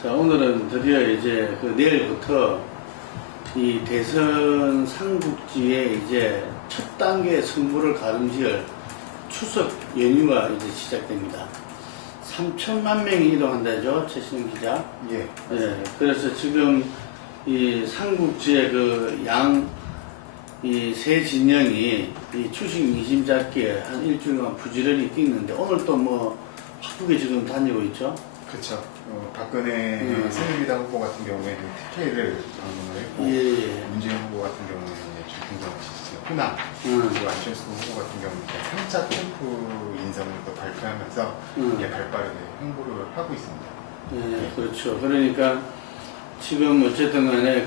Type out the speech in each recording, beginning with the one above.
자, 오늘은 드디어 이제 그 내일부터 이 대선 삼국지에 이제 첫 단계 승부를 가름지을 추석 연휴가 이제 시작됩니다. 3천만 명이 이동한다죠, 최신영 기자. 예. 네, 그래서 지금 이 삼국지의 그 이 세 진영이 이 추식 민심 잡기에 한 일주일간 부지런히 뛰는데 오늘 또 뭐 바쁘게 지금 다니고 있죠. 그렇죠. 박근혜 새누리당 후보 같은 경우에는 TK를 방문을 했고, 예. 문재인 후보 같은 경우에는 중평동 지지층 호남, 그리고 안철수 후보 같은 경우는 3차 캠프 인선을 또 발표하면서 발빠르게 홍보를 하고 있습니다. 예, 그렇죠. 그러니까 지금 어쨌든 간에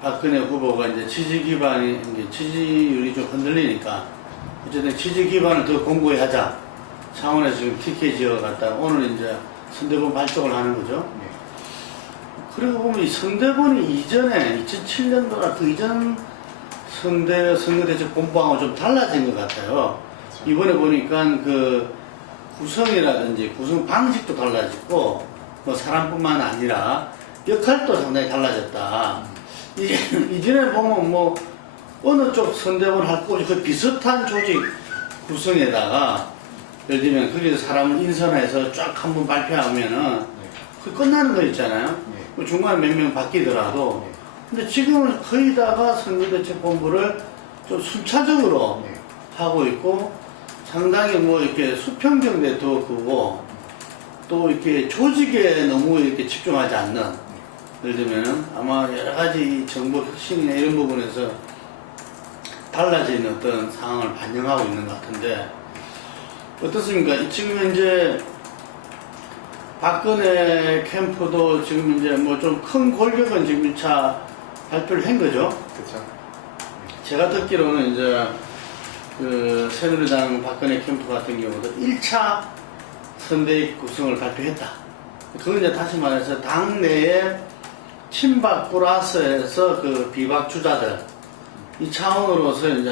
박근혜 후보가 이제 지지율이 좀 흔들리니까 어쨌든 지지 기반을 더 공고히 하자 차원에서 지금 TK 지역을 갖다가 오늘 이제 선대본 발족을 하는 거죠. 네. 그리고 보면 이 선대본이 이전에 2007년도나 그 이전 선거대책 본부하고 좀 달라진 것 같아요. 그렇죠. 이번에 보니까 그 구성이라든지 구성 방식도 달라졌고 뭐 사람뿐만 아니라 역할도 상당히 달라졌다. 이전에 보면 뭐 어느 쪽 선대본 할 거 없이 그 비슷한 조직 구성에다가 예를 들면 거기서 사람을 인선해서 쫙 한번 발표하면은 그 끝나는 거 있잖아요. 그 중간에 몇 명 바뀌더라도. 근데 지금은 거의 다가 선거대책본부를 좀 순차적으로 하고 있고 상당히 뭐 이렇게 수평적 네트워크고 또 이렇게 조직에 너무 이렇게 집중하지 않는 예를 들면은 아마 여러 가지 정보 혁신이나 이런 부분에서 달라진 어떤 상황을 반영하고 있는 것 같은데 어떻습니까? 지금 현재 박근혜 캠프도 지금 이제 뭐 좀 큰 골격은 지금 1차 발표를 한 거죠? 그렇죠. 제가 듣기로는 이제 그 새누리당 박근혜 캠프 같은 경우도 1차 선대위 구성을 발표했다. 그건 이제 다시 말해서 당내에 친박 플러스에서 그 비박 주자들 이 차원으로서 이제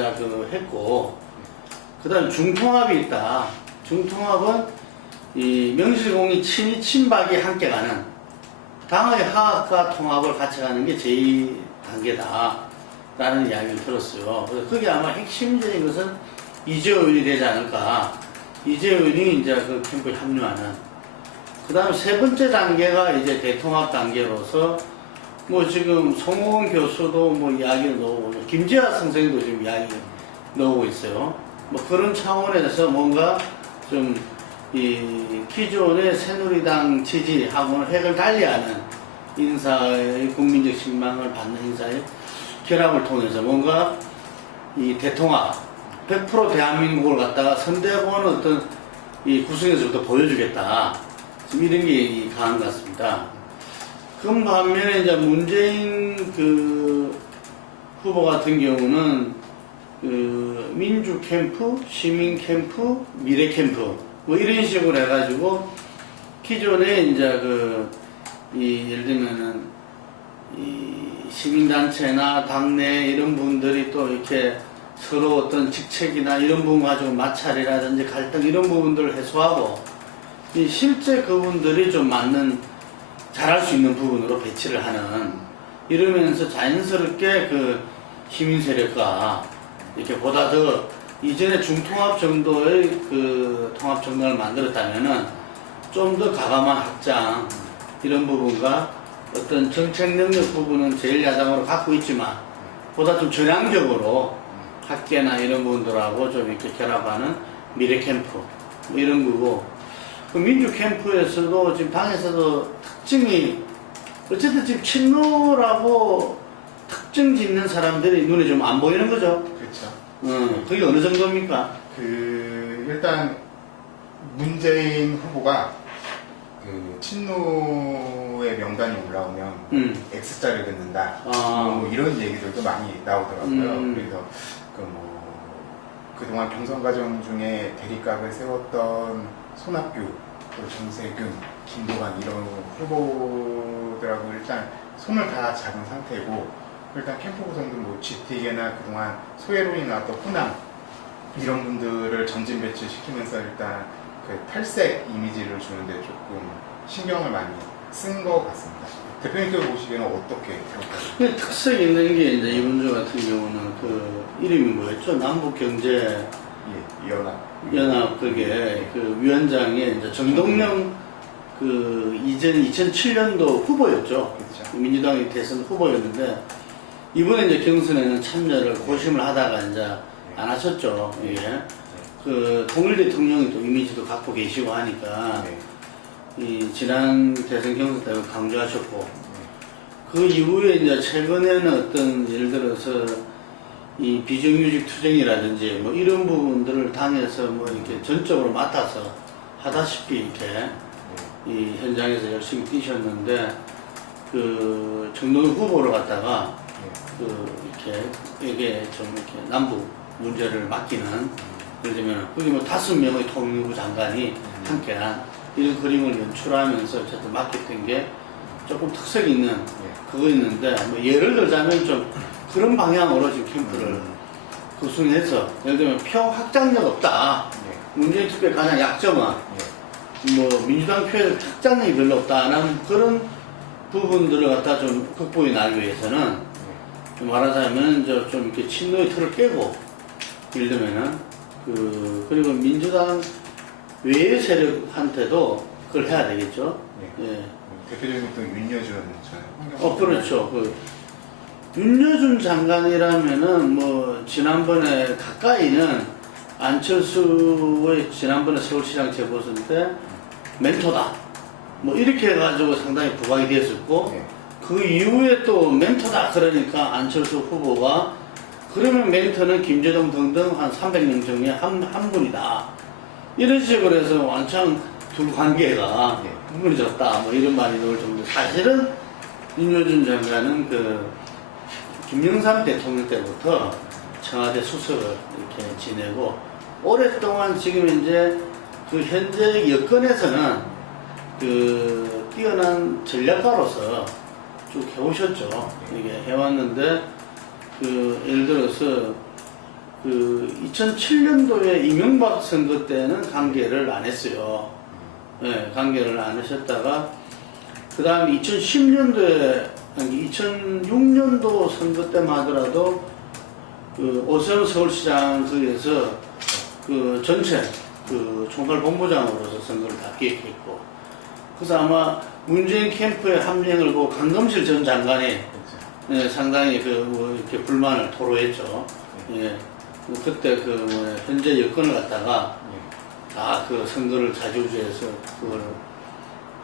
했고 그 다음에 중통합이 있다. 중통합은 이 명실공히 친박이 함께 가는 당의 화합과 통합을 같이 가는 게 제2단계다 라는 이야기를 들었어요. 그래서 그게 아마 핵심적인 것은 이재호 의원이 되지 않을까. 이재호 의원이 이제 그 캠프에 합류하는 그 다음에 세 번째 단계가 이제 대통합 단계로서 뭐 지금 송호원 교수도 뭐 이야기를 넣고 김재하 선생도 지금 이야기 넣고 있어요. 뭐 그런 차원에서 뭔가 좀 이 기존의 새누리당 지지하고는 획을 달리하는 인사의 국민적 신망을 받는 인사의 결합을 통해서 뭔가 이 대통합 100% 대한민국을 갖다가 선대본 어떤 이 구성에서부터 보여주겠다. 지금 이런 게 강한 것 같습니다. 그 반면에 이제 문재인 그 후보 같은 경우는 그 민주 캠프, 시민 캠프, 미래 캠프 뭐 이런 식으로 해가지고 기존에 이제 예를 들면은 이 시민단체나 당내 이런 분들이 또 이렇게 서로 어떤 직책이나 이런 부분 가지고 마찰이라든지 갈등 이런 부분들을 해소하고 이 실제 그분들이 좀 맞는 잘할 수 있는 부분으로 배치를 하는 이러면서 자연스럽게 그 시민 세력과 이렇게 보다 더 이전에 중통합 정도의 그 통합 정당을 만들었다면은 좀 더 가감한 확장 이런 부분과 어떤 정책 능력 부분은 제1야당으로 갖고 있지만 보다 좀 전향적으로 학계나 이런 부분들하고 좀 이렇게 결합하는 미래 캠프 뭐 이런 거고 그 민주 캠프에서도 지금 당에서도 특징이 어쨌든 지금 친노라고 특징 짓는 사람들이 눈에 좀 안 보이는 거죠. 그렇죠. 그게 어느 정도입니까? 일단 문재인 후보가 그 친노의 명단이 올라오면 X자를 긋는다. 뭐 이런 얘기들도 많이 나오더라고요. 그래서 그동안 경선 과정 중에 대립각을 세웠던 손학규, 또 정세균, 김도관 이런 후보들하고 일단 손을 다 잡은 상태고 일단 캠프 구성도 뭐 GT계나 그동안 소외론이 나왔던 호남 이런 분들을 전진 배치시키면서 일단 그 탈색 이미지를 주는데 조금 신경을 많이 쓴 것 같습니다. 대표님께서 보시기에는 어떻게 생각하세요? 근데 특색이 있는 게 이제 이분주 같은 경우는 그 이름이 뭐였죠? 남북경제 예, 연합 그게 그 위원장의 이제 정동영 그 이전 2007년도 후보였죠. 그렇죠. 민주당의 대선 후보였는데 이번에 이제 경선에는 참여를 고심을 하다가 이제 안 하셨죠. 예. 그 통일 대통령이 또 이미지도 갖고 계시고 하니까 네. 이 지난 대선 경선 때 강조하셨고 그 이후에 이제 최근에는 어떤 예를 들어서 이 비정규직 투쟁이라든지 뭐 이런 부분들을 당에서 뭐 이렇게 전적으로 맡아서 하다시피 이렇게 이 현장에서 열심히 뛰셨는데 그 정동영 후보를 갖다가 그 이게 좀 이렇게 남북 문제를 맡기는 예를 들면 거기 뭐 5명의 통일부 장관이 함께한 이런 그림을 연출하면서 어쨌든 맡겼던 게 조금 특색이 있는 그거 있는데 뭐 예를 들자면 좀 그런 방향으로 지금 캠프를 구성해서 예를 들면 표 확장력 없다. 문재인 투표의 가장 약점은 뭐 민주당 표에서 확장력이 별로 없다는 그런 부분들을 갖다 좀 극복해 나가기 위해서는 좀 말하자면 좀 이렇게 친노의 틀을 깨고 예를 들면은 그리고 민주당 외의 세력한테도 그걸 해야 되겠죠. 예. 대표적인 또 윤여준 전 그렇죠. 윤여준 장관이라면은 뭐 지난번에 가까이는 안철수의 지난번에 서울시장 재보선 때 멘토다. 뭐 이렇게 해가지고 상당히 부각이 됐었고 그 이후에 또 멘토다 그러니까 안철수 후보가 그러면 멘토는 김재동 등등 한 300명 중에 한 분이다. 이런 식으로 해서 완전 둘 관계가 무너졌다. 뭐 이런 말이 나올 정도. 사실은 윤여준 장관은 그 김영삼 대통령 때부터 청와대 수석을 이렇게 지내고 오랫동안 지금 이제 그 현재 여건에서는 그 뛰어난 전략가로서 쭉 해오셨죠. 이게 해왔는데 그 예를 들어서 그 2007년도에 이명박 선거 때는 관계를 안 했어요. 네, 관계를 안 하셨다가 그 다음에 2010년도에 2006년도 선거 때만 하더라도 그 오세훈 서울시장 거기에서 그 전체 그 총괄본부장으로서 선거를 다 기획했고 그래서 아마 문재인 캠프의 함정을 보고 강금실 전 장관이 상당히 뭐 이렇게 불만을 토로했죠. 예. 그때 현재 여건을 갖다가 다 그 선거를 자주주해서 그걸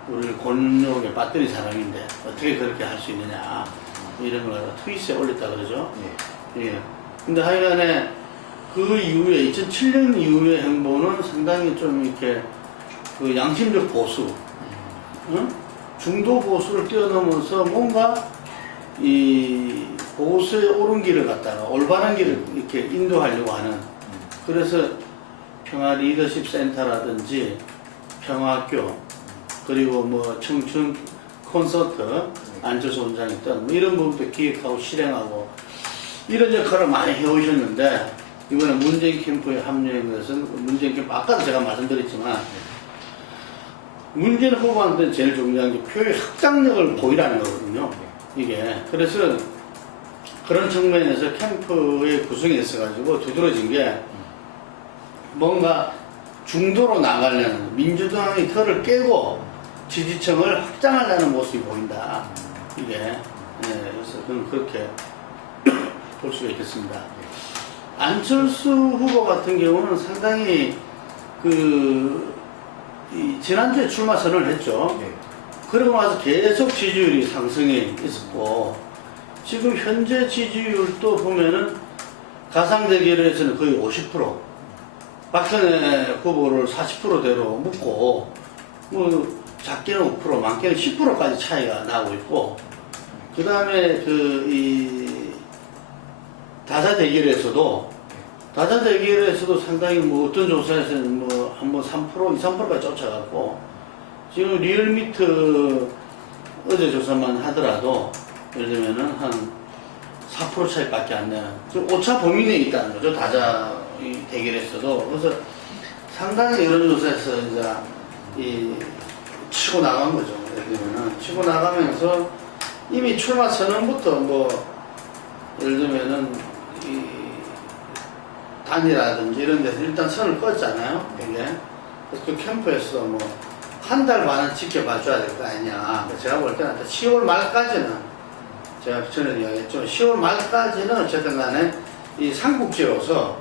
우리를 곤욕에 빠뜨린 사람인데 어떻게 그렇게 할 수 있느냐 이런 걸 트윗에 올렸다 그러죠. 예. 근데 하여간에 그 이후에 2007년 이후의 행보는 상당히 좀 이렇게 그 양심적 보수, 응? 중도 보수를 뛰어넘어서 뭔가 이 보수의 옳은 길을 갖다가 올바른 길을 이렇게 인도하려고 하는 그래서 평화 리더십 센터라든지 평화학교 그리고 뭐 청춘 콘서트 안철수 원장이 있던 뭐 이런 부분도 기획하고 실행하고 이런 역할을 많이 해오셨는데 이번에 문재인 캠프에 합류한 것은 문재인 캠프 아까도 제가 말씀드렸지만 문재인 후보한테 제일 중요한 게 표의 확장력을 보이라는 거거든요. 이게 그래서 그런 측면에서 캠프의 구성에 있어가지고 두드러진 게 뭔가 중도로 나가려는 민주당의 틀을 깨고 지지층을 확장하려는 모습이 보인다. 이게 그래서 저는 그렇게 볼 수가 있겠습니다. 안철수 후보 같은 경우는 상당히 지난주에 출마 선언을 했죠. 그러고 나서 계속 지지율이 상승해 있었고 지금 현재 지지율도 보면은 가상 대결에서는 거의 50% 박근혜 후보를 40%대로 묶고 뭐 작게는 5% 많게는 10%까지 차이가 나고 있고 그 다음에 다자 대결에서도 상당히 뭐 어떤 조사에서는 뭐 한번 3%, 2~3%까지 쫓아갔고 지금 리얼미터 어제 조사만 하더라도 예를 들면은 한 4% 차이밖에 안 나는 오차 범위 내에 있다는 거죠. 다자 대결에서도. 그래서 상당히 여론조사에서 이제 치고 나간 거죠. 예를 들면은 치고 나가면서 이미 출마 선언부터 뭐 예를 들면은 이 단이라든지 이런 데서 일단 선을 껐잖아요. 이게 그래서 그 캠프에서 뭐 한 달 반은 지켜봐 줘야 될 거 아니냐. 제가 볼 때는 10월 말까지는 제가 전에 이야기했죠. 10월 말까지는 어쨌든 간에 이 삼국지로서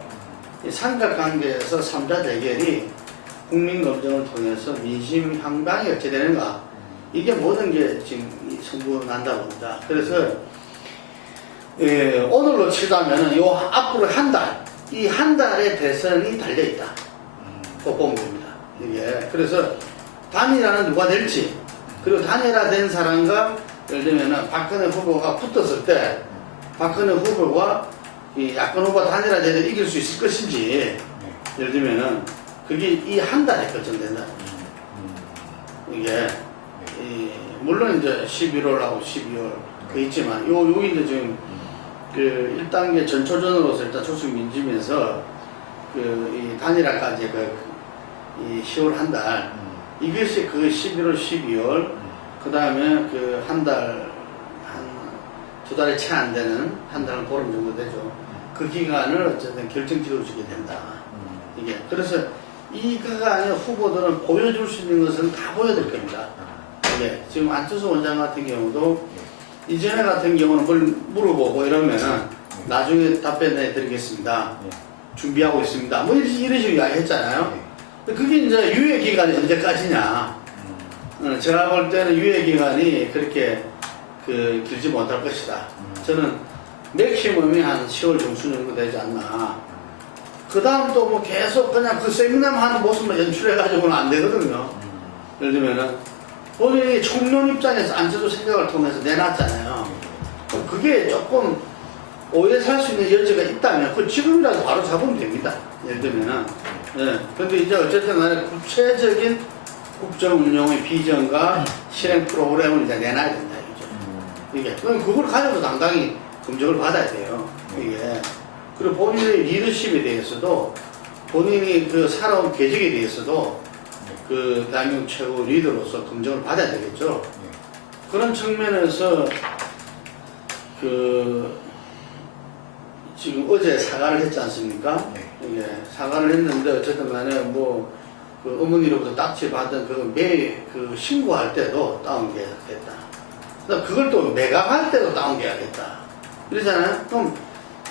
이 삼각관계에서 3자 대결이 국민검증을 통해서 민심 향방이 어찌 되는가. 이게 모든 게 지금 성분난다 봅니다. 그래서 오늘로 치자면은 요 앞으로 한 달, 이 한 달의 대선이 달려있다. 꼭 보면 됩니다. 이게. 그래서 단일화는 누가 될지, 그리고 단일화된 사람과 예를 들면은 박근혜 후보가 붙었을 때 박근혜 후보가 이 야권 후보 단일화돼서 이길 수 있을 것인지, 예를 들면은 그게 이 한 달에 결정된다. 이게 물론 이제 11월하고 12월 그 있지만 요 이제 지금 그 1단계 전초전으로서 일단 초속 민주면서 그 이 단일화까지 이 10월 한 달 이것이 그 11월 12월 그 다음에 그 한 달 한 2달이 채 안 되는 한 달 보름 정도 되죠. 그 기간을 어쨌든 결정지어 주게 된다. 이게 그래서 이 기간에 후보들은 보여줄 수 있는 것은 다 보여드릴 겁니다. 이게 지금 안철수 원장 같은 경우도 이전에 같은 경우는 뭘 물어보고 이러면은 나중에 답변해 드리겠습니다. 준비하고 있습니다. 뭐 이런 식으로 이야기했잖아요. 그게 이제 유예 기간이 언제까지냐? 제가 볼 때는 유예 기간이 그렇게 길지 못할 것이다. 저는 맥시멈이 한 10월 중순 정도 되지 않나. 그 다음 또 뭐 계속 그냥 그 세미나만 하는 모습만 연출해가지고는 안 되거든요. 예를 들면은 본인이 총론 입장에서 안철수 생각을 통해서 내놨잖아요. 그게 조금 오해 살 수 있는 여지가 있다면 그 지금이라도 바로 잡으면 됩니다. 예를 들면은. 예. 근데 이제 어쨌든 간에 구체적인 국정 운영의 비전과 실행 프로그램을 이제 내놔야 된다. 이죠. 이게. 그럼 그걸 가지고 당당히 검증을 받아야 돼요. 이게. 그리고 본인의 리더십에 대해서도 본인이 그 살아온 궤적에 대해서도 그 대한민국 최고 리더로서 검증을 받아야 되겠죠. 그런 측면에서 지금 어제 사과를 했지 않습니까? 이게 사과를 했는데 어쨌든 간에 그 어머니로부터 딱지 받은 그 신고할 때도 다운계약했다. 그걸 또 매각할 때도 다운계약했다. 그러잖아요. 그럼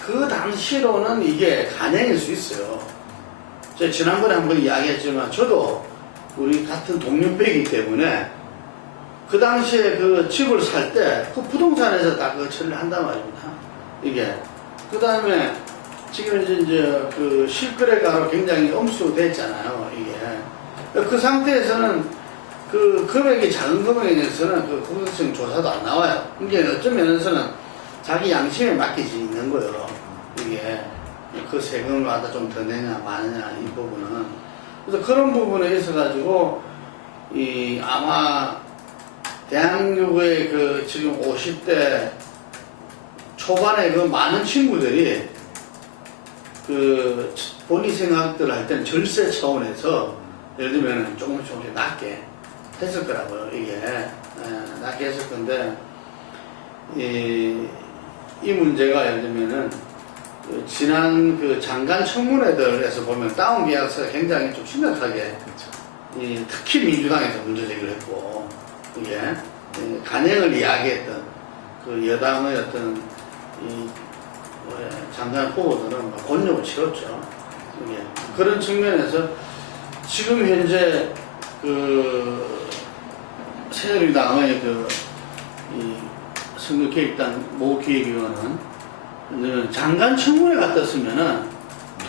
그 당시로는 이게 간행일 수 있어요. 제가 지난번에 한번 이야기했지만 저도 우리 같은 동년배이기 때문에 그 당시에 그 집을 살 때 그 부동산에서 다 그 처리를 한단 말입니다. 이게. 그 다음에 지금 이제 그 실거래가로 굉장히 엄수됐잖아요. 이게. 그 상태에서는 그 금액이 작은 금액에 대해서는 그 공정성 조사도 안 나와요. 이게 어떤 면에서는 자기 양심에 맡기지 있는 거예요. 이게. 그 세금을 받아 좀 더 내냐, 마느냐, 이 부분은. 그래서 그런 부분에 있어가지고, 아마, 대한민국의 그 지금 50대 초반에 그 많은 친구들이 그 본인 생각들 할 때는 절세 차원에서 예를 들면 조금씩 낮게 했을 거라고요. 이게. 낮게 했을 건데, 이 문제가 예를 들면은 지난 그 장관 청문회들에서 보면 다운 계약서가 굉장히 좀 심각하게 특히 민주당에서 문제 제기를 했고 이게 간행을 이야기했던 그 여당의 어떤 장관 후보들은 곤욕을 치렀죠. 이게 그런 측면에서 지금 현재 그 새누리당의 선거기획단 모기획위원은 장관 청문회 같았으면은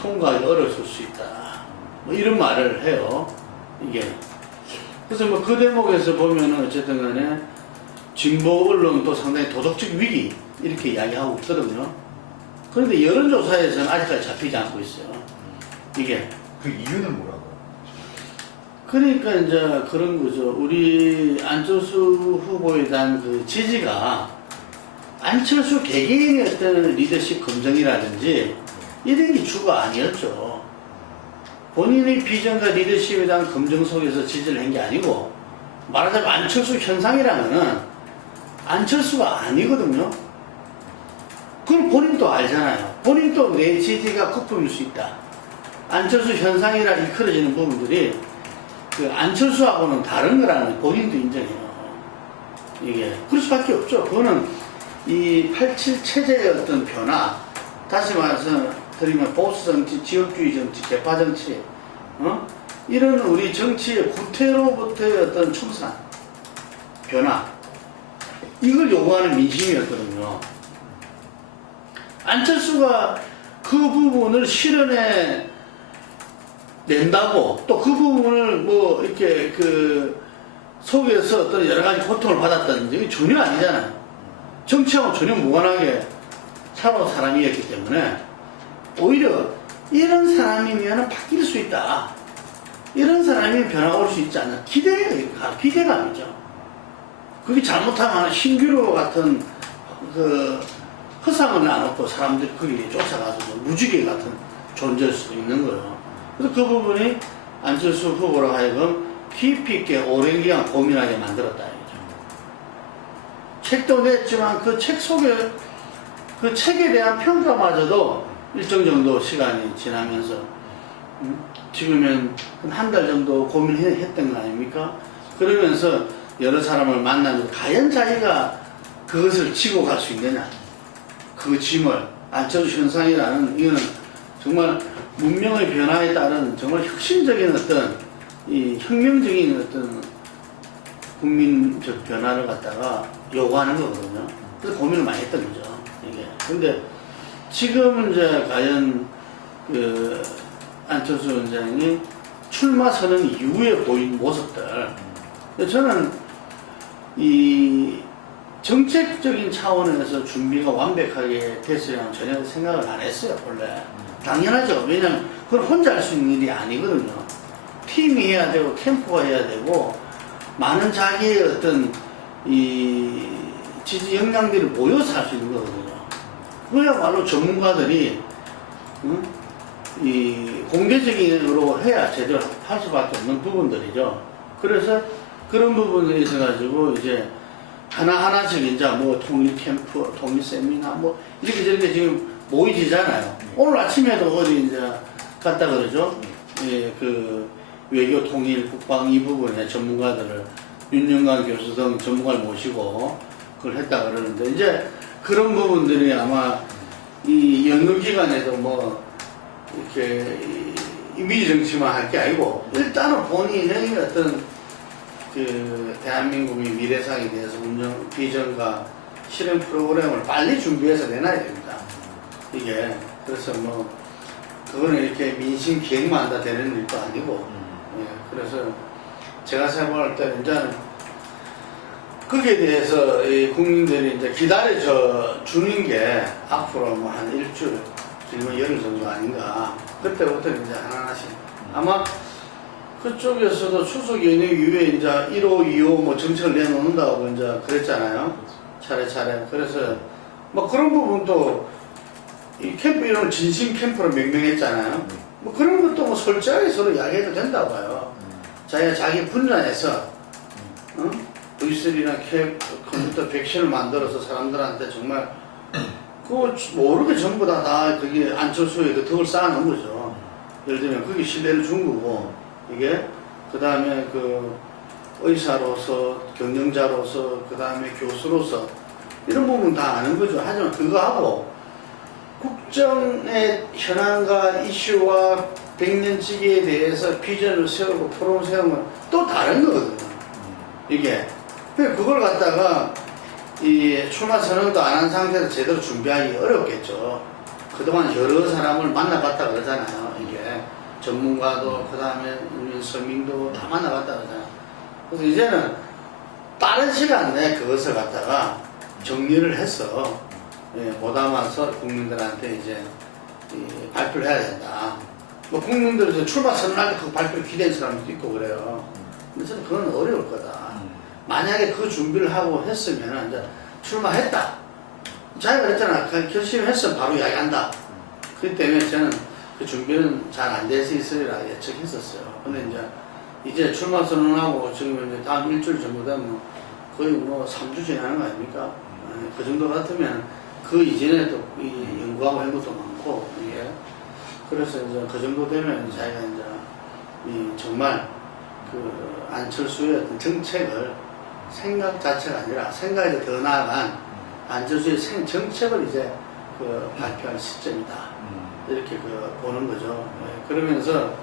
통과하기 어려웠을 수 있다. 뭐 이런 말을 해요. 이게. 그래서 뭐 그 대목에서 보면은 어쨌든 간에 진보 언론도 상당히 도덕적 위기 이렇게 이야기하고 있거든요. 그런데 여론조사에서는 아직까지 잡히지 않고 있어요. 이게. 그 이유는 뭐라고요? 그러니까 이제 그런 거죠. 우리 안철수 후보에 대한 그 지지가 안철수 개개인의 어떤 리더십 검증이라든지 이런 게 주가 아니었죠. 본인의 비전과 리더십에 대한 검증 속에서 지지를 한 게 아니고, 말하자면 안철수 현상이라면은 안철수가 아니거든요. 그걸 본인도 알잖아요. 본인도 내 지지가 거품일 수 있다. 안철수 현상이라 일컬어지는 부분들이 그 안철수하고는 다른 거라는 걸 본인도 인정해요. 이게 그럴 수밖에 없죠. 그거는 이 87 체제의 어떤 변화, 다시 말해서 드리면 보수 정치, 지역주의 정치, 개파 정치, 이런 우리 정치의 구태로부터의 어떤 청산, 변화, 이걸 요구하는 민심이었거든요. 안철수가 그 부분을 실현해 낸다고, 또 그 부분을 뭐 이렇게 그 속에서 어떤 여러 가지 고통을 받았다든지 이게 전혀 아니잖아요. 정치하고 전혀 무관하게 살아온 사람이었기 때문에 오히려 이런 사람이면 바뀔 수 있다. 이런 사람이 변화가 올 수 있지 않나. 기대감이죠. 그게 잘못하면 신규로 같은 그 허상을 나놓고 사람들이 거기에 쫓아가서 무지개 같은 존재일 수도 있는 거예요. 그래서 그 부분이 안철수 후보로 하여금 깊이 있게 오랜 기간 고민하게 만들었다. 이거죠. 책도 냈지만 그 책 속에 그 책에 대한 평가마저도 일정 정도 시간이 지나면서 지금은 한 달 정도 고민했던 거 아닙니까? 그러면서 여러 사람을 만나면서 과연 자기가 그것을 지고 갈 수 있느냐, 그 짐을. 안철수 현상이라는 이거는 정말 문명의 변화에 따른 정말 혁신적인 어떤 이 혁명적인 어떤 국민적 변화를 갖다가 요구하는 거거든요. 그래서 고민을 많이 했던 거죠, 이게. 근데 지금 이제 과연 그 안철수 원장이 출마 선언 이후에 보인 모습들, 저는 이 정책적인 차원에서 준비가 완벽하게 됐으리라는 전혀 생각을 안 했어요, 원래. 당연하죠. 왜냐면 그건 혼자 할 수 있는 일이 아니거든요. 팀이 해야 되고, 캠프가 해야 되고, 많은 자기의 어떤 이 지지 역량들이 모여서 할 수 있는 거거든요. 그야말로 전문가들이 이 공개적으로 해야 제대로 할 수밖에 없는 부분들이죠. 그래서 그런 부분에 있어가지고 이제 하나하나씩 이제 뭐 통일 캠프, 통일 세미나 뭐 이렇게 저렇게 지금 모이지잖아요. 오늘 아침에도 어디 이제 갔다 그러죠. 예, 그 외교 통일 국방 이 부분에 전문가들을 윤영관 교수 등 전문가를 모시고 그걸 했다 그러는데 이제 그런 부분들이 아마 이 연금 기간에도 뭐 이렇게 이미지 정치만 할 게 아니고 일단은 본인의 어떤 그 대한민국의 미래상에 대해서 운영 비전과 실행 프로그램을 빨리 준비해서 내놔야 됩니다. 이게 그래서 뭐 그거는 이렇게 민심 기획만 한다 되는 일도 아니고 예, 그래서 제가 생각할 때는 이제는 거기에 대해서 이 국민들이 이제 기다려 주는 게 앞으로 뭐 한 일주일, 길면 열흘 정도 아닌가. 그때부터는 이제 하나하나씩. 아마 그쪽에서도 추석 연휴 이후에 이제 1호, 2호 뭐 정책을 내놓는다고 이제 그랬잖아요. 차례차례. 그래서 뭐 그런 부분도 이 캠프 이름을 진심 캠프로 명명했잖아요. 뭐 그런 것도 뭐 솔직하게 서로 이야기해도 된다고 봐요. 자기가 자기 분야에서, V3나 컴퓨터 백신을 만들어서 사람들한테 정말 그거 모르게 전부 다 그게 안철수의 그 덕을 쌓아놓은 거죠. 예를 들면 그게 신뢰를 준 거고, 이게 그 다음에 그 의사로서, 경영자로서, 그 다음에 교수로서 이런 부분 다 아는 거죠. 하지만 그거하고 국정의 현안과 이슈와 백년지기에 대해서 비전을 세우고 프로그램을 세우면 또 다른 거거든요. 이게 그걸 갖다가 이 출마 선언도 안 한 상태에서 제대로 준비하기 어렵겠죠. 그동안 여러 사람을 만나봤다 그러잖아요. 이게 전문가도 그 다음에 서민도 다 만나봤다 그러잖아요. 그래서 이제는 빠른 시간 내에 그것을 갖다가 정리를 해서 못 담아서 국민들한테 이제 발표를 해야 된다. 뭐 국민들이 출마 선언할 때 그 발표를 기대하는 사람도 있고 그래요. 근데 저는 그건 어려울 거다. 만약에 그 준비를 하고 했으면 이제 출마했다. 자기가 그랬잖아. 결심했으면 바로 이야기한다. 그렇기 때문에 저는 그 준비는 잘 안 될 수 있으리라 예측했었어요. 근데 이제 출마 선언하고 지금 이제 다음 일주일 정도 되면 거의 뭐 3주 지나는 거 아닙니까? 그 정도 같으면 그 이전에 또 이 연구하고 한 것도 많고 이게 그래서 이제 그 정도 되면 자기가 이제 이 정말 그 안철수의 어떤 정책을 생각 자체가 아니라 생각이 더 나아간 안철수의 정책을 이제 그 발표할 시점이다. 이렇게 그 보는 거죠. 그러면서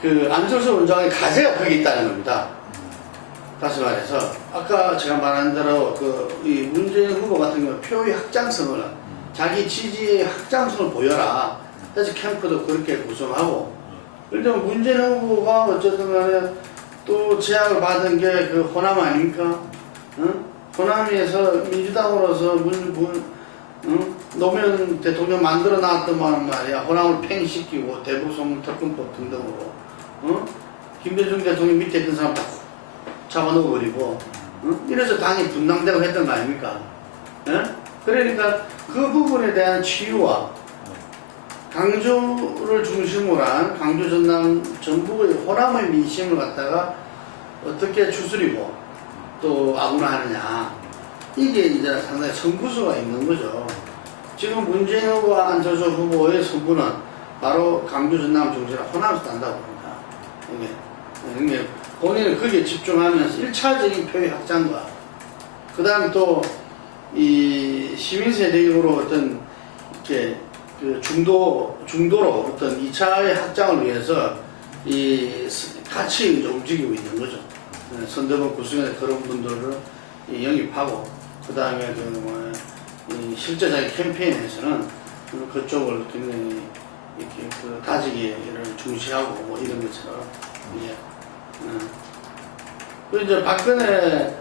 그 안철수 원장의 가제가 거기 있다는 겁니다. 다시 말해서 아까 제가 말한 대로 이 문재인 후보 같은 경우 표의 확장성을 자기 지지의 확장성을 보여라. 그래서 캠프도 그렇게 구성하고 예를 들면 문재인 후보가 어쨌든 간에 또 제약을 받은 게 그 호남 아닙니까? 응? 호남에서 민주당으로서 노무현 대통령 만들어 놨던 말이야. 호남을 팽시키고 대북송문 특검법 등등으로 김대중 대통령 밑에 있던 사람 다 잡아놓아버리고 이래서 당이 분당되고 했던 거 아닙니까? 예? 그러니까 그 부분에 대한 치유와 강주를 중심으로 한 강주 전남 전북의 호남의 민심을 갖다가 어떻게 추스리고 또 아군화하느냐 이게 이제 상당히 선구수가 있는 거죠. 지금 문재인 후보와 안철수 후보의 선구는 바로 강주 전남 중심으로 호남에서 딴다고 봅니다. 이게 본인은 거기에 집중하면서 1차적인 표의 확장과 그 다음에 또 이 시민세대적으로 어떤 이렇게 그 중도로 어떤 2차의 확장을 위해서 같이 이제 움직이고 있는 거죠. 선대본 구성에 그런 분들을 영입하고 그 다음에 실제적인 캠페인에서는 그쪽을 굉장히 이렇게 그 다지기를 중시하고 뭐 이런 것처럼 그 이제 박근혜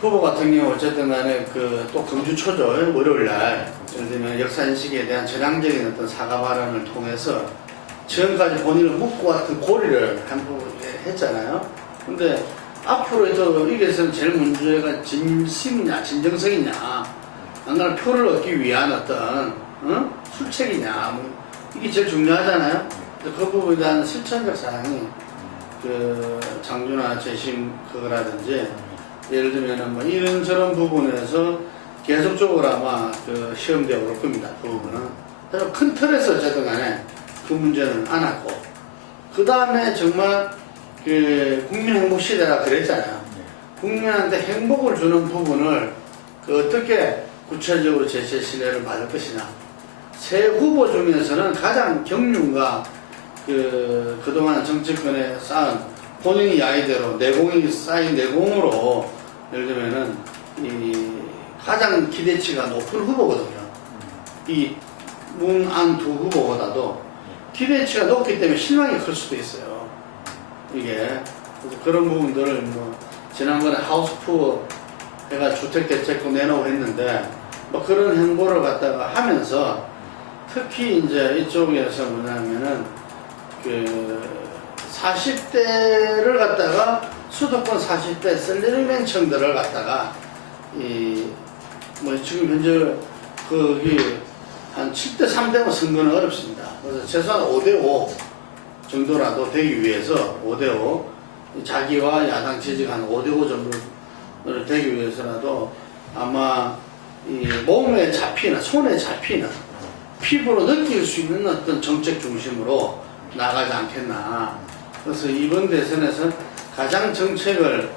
후보 같은 경우 어쨌든 간에 또 금주 초죠. 월요일 날 예를 들면 역사인식에 대한 전향적인 어떤 사과 발언을 통해서 지금까지 본인을 묻고 왔던 고리를 한번 했잖아요. 근데 앞으로 이게서는 제일 문제가 진심이냐 진정성이냐 안 그러면 표를 얻기 위한 어떤 술책이냐 이게 제일 중요하잖아요. 그 부분에 대한 실천적 사항이 그 장주나 재심 그거라든지 예를 들면은 뭐 이런저런 부분에서 계속적으로 아마 그 시험되어 올 겁니다. 그 부분은. 그래서 큰 틀에서 어쨌든 간에 그 문제는 안았고 그 다음에 정말 그 국민 행복 시대라 그랬잖아요. 국민한테 행복을 주는 부분을 어떻게 구체적으로 제시의 신뢰를 받을 것이냐. 새 후보 중에서는 가장 경륜과 그동안 정치권에 쌓은 본인이 이야기대로 내공이 쌓인 내공으로 예를 들면은 가장 기대치가 높은 후보거든요. 이 문안 두 후보보다도 기대치가 높기 때문에 실망이 클 수도 있어요. 이게 그래서 그런 부분들을 뭐 지난번에 하우스푸어 해가 주택대책도 내놓고 했는데 뭐 그런 행보를 갖다가 하면서 특히 이제 이쪽에서 뭐냐면은 40대를 갖다가 수도권 40대 셀러리맨층들을 갖다가 뭐 지금 현재 거기 한 7대 3대면 선거는 어렵습니다. 그래서 최소한 5대5 정도라도 되기 위해서 5대5 자기와 야당 지지가 한 5대5 정도를 되기 위해서라도 아마 이 몸에 잡히는 손에 잡히는 피부로 느낄 수 있는 어떤 정책 중심으로 나가지 않겠나. 그래서 이번 대선에서 가장 정책을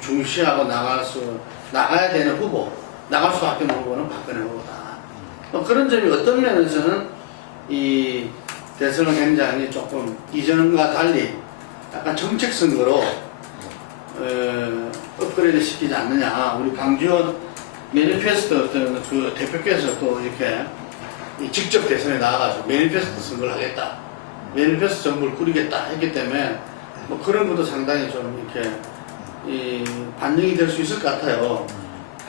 중시하고 나가야 되는 후보, 나갈 수밖에 없는 후보는 박근혜 후보다. 그런 점이 어떤 면에서는 이 대선을 굉장히 조금 이전과 달리 약간 정책 선거로 업그레이드 시키지 않느냐. 우리 강주원 매니페스토 어떤 그 대표께서 또 이렇게 직접 대선에 나와가지고 매니페스토 선거를 하겠다. 매니페스토 정부를 꾸리겠다 했기 때문에 뭐 그런 것도 상당히 좀 이렇게 반영이 될 수 있을 것 같아요.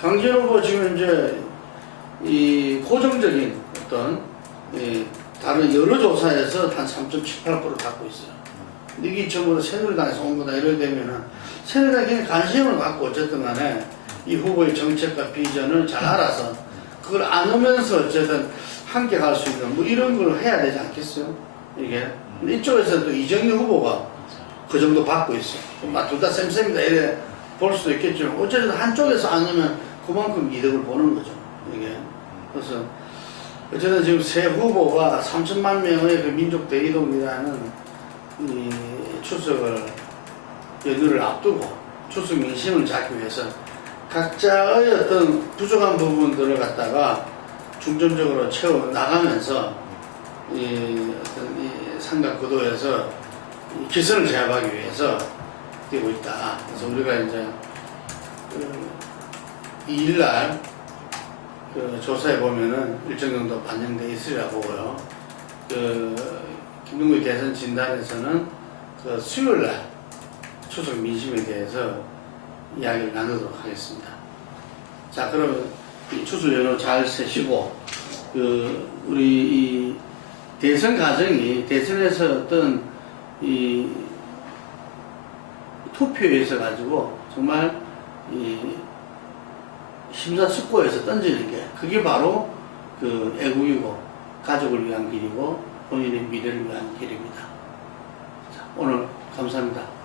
강주원 후보 지금 이제 고정적인 어떤 다른 여러 조사에서 한 3.78% 갖고 있어요. 근데 이게 전부 새누리당에서 온 거다 이러게 되면은 새누리당이 관심을 갖고 어쨌든 간에 이 후보의 정책과 비전을 잘 알아서 그걸 안으면서 어쨌든 함께 갈 수 있는 뭐 이런 걸 해야 되지 않겠어요? 이게. 근데 이쪽에서 또 이정희 후보가 그 정도 받고 있어요. 둘 다 쌤쌤이다 이래 볼 수도 있겠지만 어쨌든 한쪽에서 안 하면 그만큼 이득을 보는 거죠. 이게. 그래서 어쨌든 지금 새 후보가 3천만 명의 그 민족 대이동이라는 이 추석을 연휴를 앞두고 추석 민심을 잡기 위해서 각자의 어떤 부족한 부분들을 갖다가 중점적으로 채워 나가면서 이 어떤 이 삼각구도에서 이 기선을 제압하기 위해서 뛰고 있다. 그래서 우리가 이제 그 2일날 그 조사해 보면은 일정 정도 반영돼 있으리라 보고요. 그 김동구의 대선 진단에서는 그 수요일날 추석 민심에 대해서 이야기를 나누도록 하겠습니다. 자, 그러면 이 추석 연휴 잘 세시고 그 우리 이 대선 과정이 대선에서 어떤 이 투표에서 가지고 정말 이 심사숙고해서 던지는 게 그게 바로 그 애국이고 가족을 위한 길이고 본인의 미래를 위한 길입니다. 자, 오늘 감사합니다.